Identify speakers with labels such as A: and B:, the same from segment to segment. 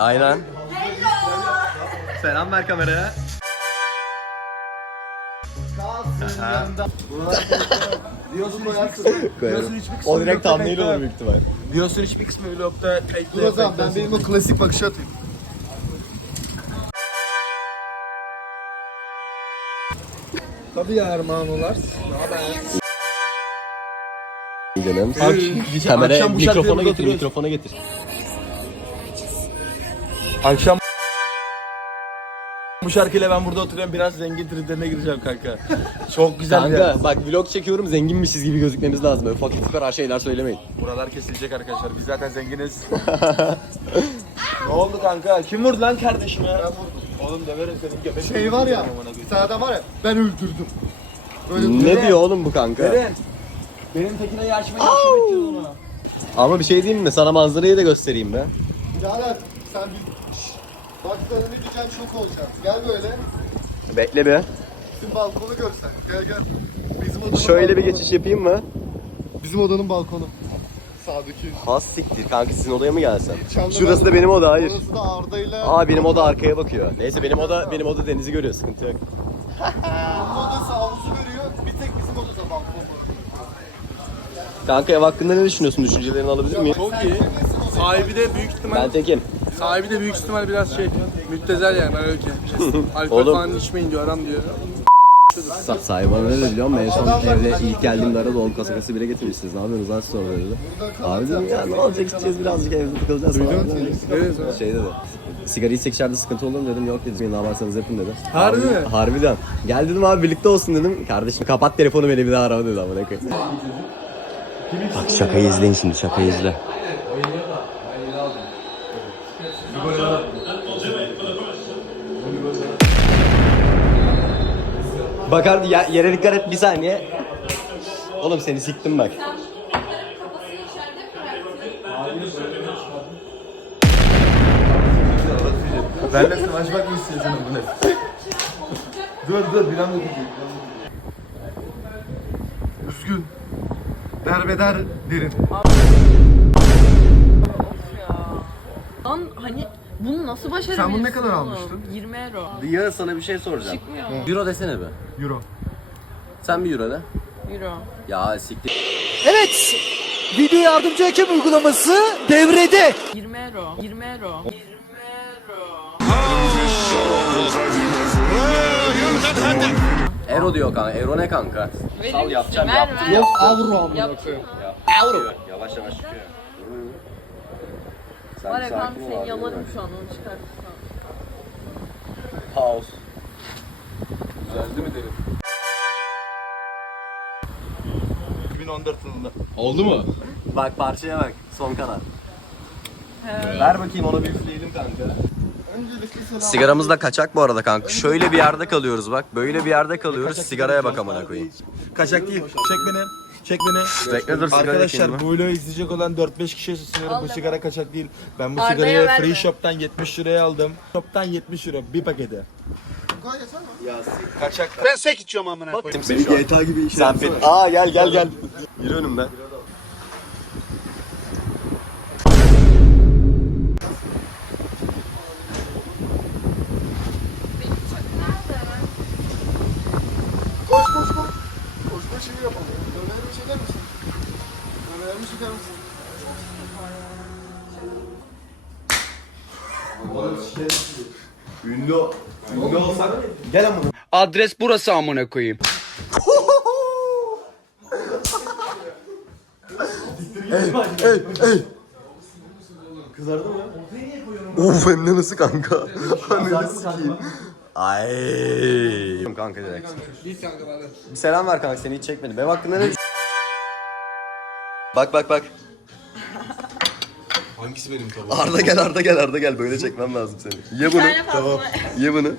A: Aynen. Selam ver kameraya.
B: Diyorsun
A: O direkt thumbnail olur büyük ihtimal.
B: Diyorsun hiçbir kısmı vlogda
C: Dur o zaman ben benim o klasik bakışı atayım. Tabii ya Ermanolar.
A: Canım. Kamera
B: akşam bu
A: mikrofona
B: şarkıları
A: getir,
B: oturuyoruz.
A: mikrofona getir.
B: Akşam bu şarkıyla ben burada oturuyorum, biraz zengin triplerine gireceğim kanka. Çok güzel bir yer.
A: Kanka bak vlog çekiyorum, zenginmişiz gibi gözükmemiz lazım. Böyle fakir fukara şeyler söylemeyin.
B: Buralar kesilecek arkadaşlar, biz zaten zenginiz. Ne oldu kanka? Kim vurdu lan kardeşime? Ben vurdum. Oğlum döverim senin göbek.
C: Şey var ya, bir tane adam var ya, ben öldürdüm. Böyle
A: Ne diyor oğlum bu kanka?
B: Eren. Benim Tekin'e yaşmayı yaşamak onu.
A: Ama bir şey diyeyim mi? Sana manzarayı da göstereyim be.
C: birader sen bir... Bak sana ne diyeceğim, şok olacaksın. Gel böyle,
A: Bekle be.
C: bizim balkonu görsen. Gel gel. Bizim odanın
A: Şöyle bir
C: balkonu.
A: geçiş yapayım mı?
C: Bizim odanın balkonu. Sağdaki.
A: Has siktir kanka, sizin odaya mı gelsen?
C: Çanlı
A: Şurası da benim oda, hayır.
C: Orası da Arda'yla.
A: Aa benim oda arkaya bakıyor. Neyse benim oda denizi görüyor, sıkıntı yok.
C: Onun odası havuzu görüyor. Bir tek bizim odası balkonu.
A: Kanka ev hakkında ne düşünüyorsun? Düşüncelerini alabilir miyim?
D: Çok iyi. Sahibi de büyük ihtimal
A: Ben Tekin.
D: biraz müptezel yani, ben öyle alkol
A: Oğlum.
D: falan içmeyin diyor, adam diyor.
A: Sahibi bana ne biliyor musun? En son evde ilk geldiğimde arada oğlum kasakası bile getirmişsiniz. Ne yapıyorsunuz lan siz orada dedi. Abi dedim ya ne olacak, içeceğiz birazcık evde takılacağız falan.
D: Evet.
A: Şey dedi. Sigara içsek içeride sıkıntı olur mu dedim. Yok dedim, ne yaparsanız yapın dedi.
D: Harbi
A: Abi,
D: mi?
A: Harbiden. Gel dedim abi birlikte olsun dedim. Kardeşim kapat telefonu, beni bir daha arama dedi ama ne koyayım. Bak şakayı izleyin şimdi, şakayı izle. Bak abi yere dikkat et bir saniye. Oğlum seni siktim bak.
B: Benle savaşmak mı istiyorsun bunu? Dur bir an okuyacak.
C: Üzgün. Derbeder derin.
E: Lan hani bunu nasıl başarabilirsin?
C: Sen bunu ne kadar
E: oğlum?
C: almıştın?
E: 20 euro.
A: Ya sana bir şey soracağım.
E: Çıkmıyor.
A: Euro desene be.
C: Euro.
A: Sen bir euro de.
E: Euro.
A: Ya siktir.
F: Evet, video yardımcı hakem uygulaması devrede.
E: 20 euro. 20 euro. 20 euro.
A: Euro diyor kanka. Euro ne kanka?
E: Verir
A: Sal
E: misin?
A: yapacağım
E: Ver,
A: yaptım.
E: ver.
C: Avro amına
E: Yap.
C: koyayım.
A: Yavaş yavaş çıkıyor.
E: Var ya kanka
A: sakin ol
E: seni
A: abi,
E: yalarım
A: bırak.
E: şu an onu çıkartırsam.
A: Pause.
B: Güzeldi mi derim? 2014 yılında.
A: Oldu mu? Bak parçaya bak. Son kanal. Ver bakayım onu bir üfleyelim kanka. Sigaramız da kaçak bu arada kanka. Şöyle bir yerde kalıyoruz bak. Böyle bir yerde kalıyoruz. Sigaraya bak amına koyayım.
B: Kaçak değil. Çek beni. Çek beni.
A: Bekle dur sigara
B: Arkadaşlar
A: yakayım
B: bu vlogu izleyecek olan 4-5 kişiye susuyorum. Bu sigara kaçak değil. Ben bu
E: Arda'ya
B: sigarayı
E: verme.
B: Free Shop'tan 70 liraya aldım. Shop'tan 70 lira bir paketi. Kaçak.
F: Ben sek içiyorum amına koyayım.
A: Beni GTA gibi işe Sen fit. Aa gel. Yürü önümden.
C: Koşma şeyi yapalım. Dönerimi çeker misin? Dönerimi çeker misin?
A: Ünlü olsak gel amına.
F: Adres burası amına koyayım.
A: Kızardı mı? Of hem de nasıl kanka? Ananı sikeyim. Ay. Kanka direkt. Bir selam ver kanka, seni hiç çekmedim. Benim hakkında ne? Bak.
B: Hangisi benim tabağı?
A: Arda gel. Böyle çekmem lazım seni. Ye bunu.
E: Tamam.
A: Ye bunu.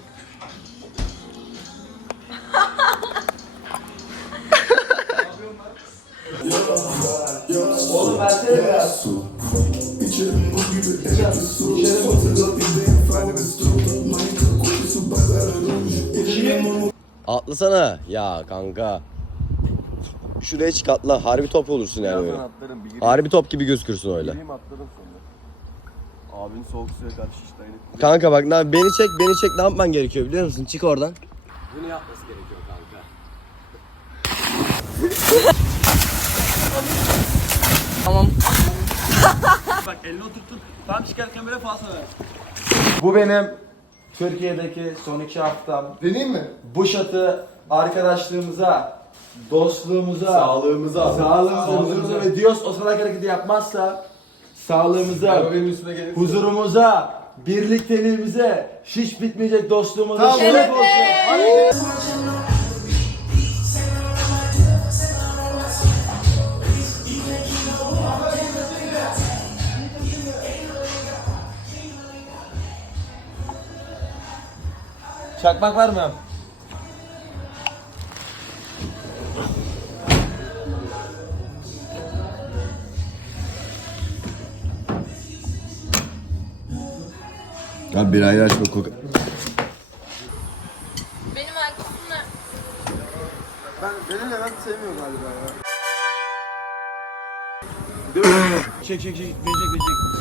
A: Oğlum versene ya. Atlasana. Ya kanka. Şuraya çık atla. Harbi top olursun yani böyle. Harbi top gibi gözükürsün öyle.
B: Abin soğuk suya karşı hiç dayanıklı.
A: Kanka bak beni çek ne yapman gerekiyor biliyor musun? Çık oradan. Bunu yapması gerekiyor kanka.
E: Tamam.
B: Bak elini oturtun. Tam çıkarken böyle falso ver. Bu benim Türkiye'deki son 2 haftam.
C: Deneyeyim mi?
B: Bu şatı arkadaşlığımıza, dostluğumuza,
C: Sağlığımıza.
B: huzurumuza ve Dios o salak hareketi yapmazsa sağlığımıza,
C: Benim üstüne gelirse.
B: huzurumuza, birlikteliğimize, hiç bitmeyecek dostluğumuza
C: Tamam.
B: şeref olsun. Çakmak var mı?
A: Abi bir ayı açma koka.
E: Benim arkasında
C: Beni Levent sevmiyor galiba ya.
B: Çek. Verecek.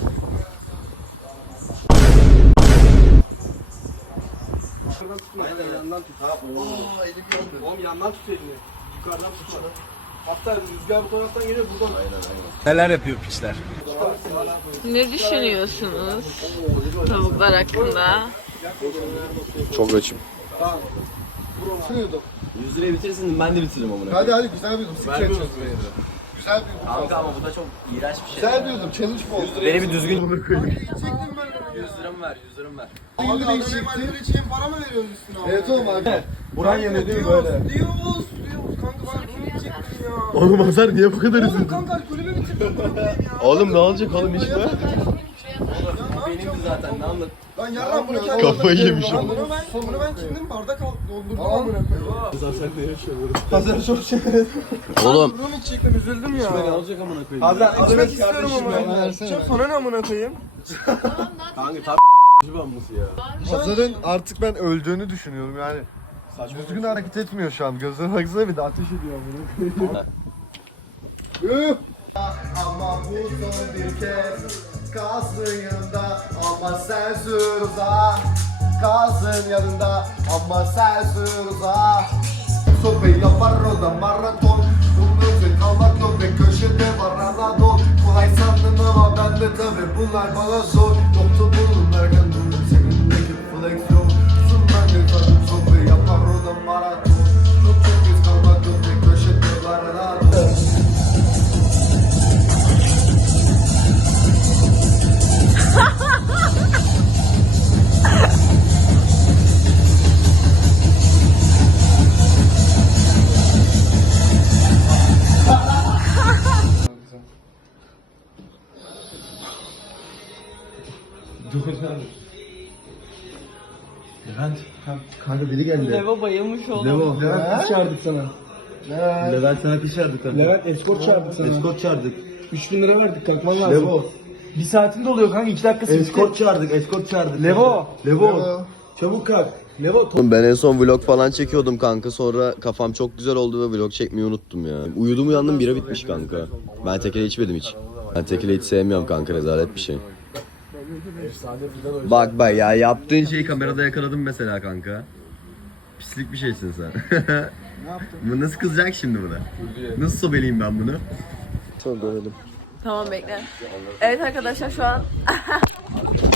C: Aynen yandan tut. Elim yandı. Oğlum yandan tut elini. Yukarıdan tutma. Hatta rüzgar bu taraftan geliyor buradan.
B: Neler yapıyor piçler?
E: ne düşünüyorsunuz tavuklar hakkında?
A: Çok açım.
C: Sınıyordum.
A: 100 liraya bitirirsin ben de bitiririm amına.
C: Hadi güzel bir yudum. Sık çek. Güzel bir yudum.
A: Kanka ama bu da çok iğrenç bir şey.
C: Güzel bir yudum. Challenge bu oldu.
A: Beni bir düzgün...
C: Çektim ben.
A: 100 liramı ver, 100 liramı ver.
C: Abi normalde içeyim para mı veriyoruz üstüne abi? Evet oğlum abi.
B: Buran yeni değil böyle.
C: Diyoruz. Kanka ben bunu içecektim ya.
B: Oğlum Hazar niye bu kadar
C: Oğlum kanka alkolümü bitirdim bunu ya.
A: Oğlum ne olacak oğlum içme?
C: Benimdi
A: zaten ne anlat?
C: Lan yarram bunu kendim.
A: Kafayı yemiş ama.
C: Bunu ben kendim bardak doldurdum amına koyayım. Hazar sen ne yaşıyorsun? Hazar çok şey.
A: Oğlum.
C: Bunu içecektim üzüldüm ya.
B: Ne olacak amına koyayım?
C: Hazar içmek istiyorum ama. Çok sana ne amına koyayım?
A: Kanka tam
C: Hazar'ın artık ben öldüğünü düşünüyorum yani. Düzgün hareket etmiyor şu an. Gözlerine baksana bir de ateş ediyor amına koyayım. Ama bu son bir kez kalsın yanında ama sensin uzak. Kalsın yanında ama sensin uzak. Sopayla parola maraton. Bunun kalmak yok ve köşede var Anadolu. Kolay sandın ama ben de tabi bunlar bana zor. Yoktu bulunlarken bunu seninle flexion. Sundan yaparım sopayla parola maraton. Çok yüz kalmak yok ve köşede var Anadolu.
B: Kanka biri geldi.
E: Leva bayılmış oğlum.
B: Levent kız çağırdık sana. Levent sana kız çağırdık kanka.
D: Levent escort çağırdık sana.
B: Escort çağırdık.
D: 3000 lira verdik kalkman lazım.
B: Levo.
D: Bir saatin de oluyor kanka 2 dakikası bitti.
B: Escort çağırdık.
D: Levo.
B: Levo. Çabuk kalk. Levo.
A: Ben en son vlog falan çekiyordum kanka. Sonra kafam çok güzel oldu ve vlog çekmeyi unuttum ya. Uyudum uyandım bira bitmiş kanka. Ben tekile içmedim hiç. Ben tekile hiç sevmiyorum kanka, rezalet bir şey. Bak ya yaptığın şeyi kamerada yakaladım mesela kanka. Pislik bir şeysin sen. Ne yaptın? Bu nasıl kızacak şimdi buna? Nasıl sobeleyim ben bunu? Tamam dönelim.
E: Tamam bekle. Evet arkadaşlar şu an